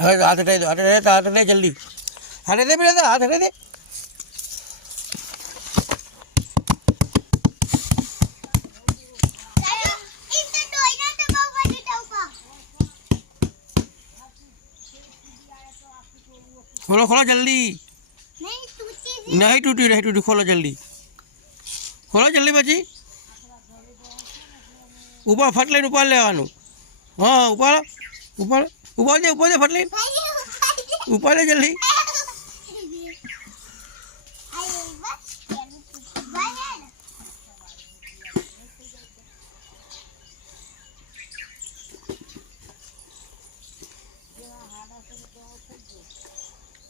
હવે હાથ હટાવી દો, હાથ હટાવી, હાથ હટાવી જલ્દી, હાથ હટાવી બેટા, હાથ હટાવી દે. खोलो खोलो जल्दी, नहीं टूटी, नहीं टूटी, खोलो जल्दी, खोलो जल्दी પછી ऊपर फट लઈને ઉપર લેવાનું. હા ઉપર ઉપર ઉપર દે, ઉપર દે ફટ લઈને ઉપર દે જલ્દી.